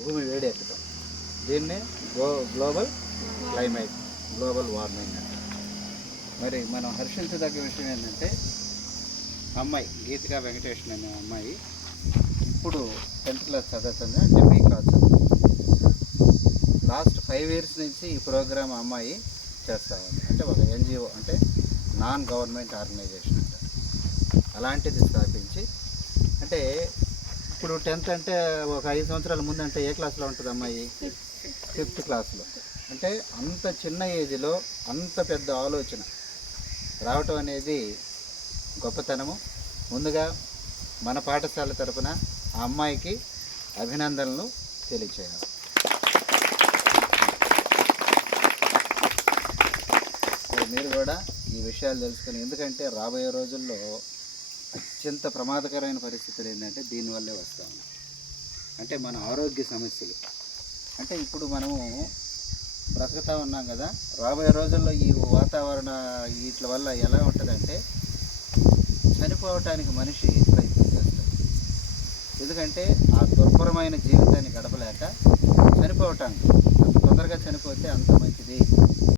భూమి వేడి ఎక్కడం, దీన్నే గ్లోబల్ క్లైమేట్, గ్లోబల్ వార్మింగ్ అంట. మరి మనం హర్షించదగ్గ విషయం ఏంటంటే అమ్మాయి గీతికా వెంకటేషన్ అనే అమ్మాయి ఇప్పుడు 10th క్లాస్ చదువుతుంది, అంటే బీ క్లాస్. లాస్ట్ 5 years నుంచి ఈ ప్రోగ్రామ్ అమ్మాయి చేస్తూ ఉంది. అంటే ఒక NGO, అంటే నాన్ గవర్నమెంట్ ఆర్గనైజేషన్ అంట. అలాంటిది స్థాపించి, అంటే ఇప్పుడు 10th అంటే ఒక 5 సంవత్సరాల ముందు అంటే ఏ క్లాస్లో ఉంటుంది అమ్మాయి? 5th క్లాస్లో. అంటే అంత చిన్న ఏజ్లో అంత పెద్ద ఆలోచన రావటం అనేది గొప్పతనము. ముందుగా మన పాఠశాల తరపున ఆ అమ్మాయికి అభినందనలు తెలియచేయాలి. మీరు కూడా ఈ విషయాలు తెలుసుకొని, ఎందుకంటే రాబోయే రోజుల్లో అత్యంత ప్రమాదకరమైన పరిస్థితులు ఏంటంటే దీనివల్లే వస్తూ ఉన్నాయి. అంటే మన ఆరోగ్య సమస్యలు. అంటే ఇప్పుడు మనము బ్రతుకుతూ ఉన్నాం కదా, రాబోయే రోజుల్లో ఈ వాతావరణ వీటి వల్ల ఎలా ఉంటుందంటే చనిపోవటానికి మనిషి ప్రయత్నం చేస్తాడు. ఎందుకంటే ఆ దుర్భరమైన జీవితాన్ని గడపలేక చనిపోవటానికి, అంత తొందరగా చనిపోతే అంత మంచిది.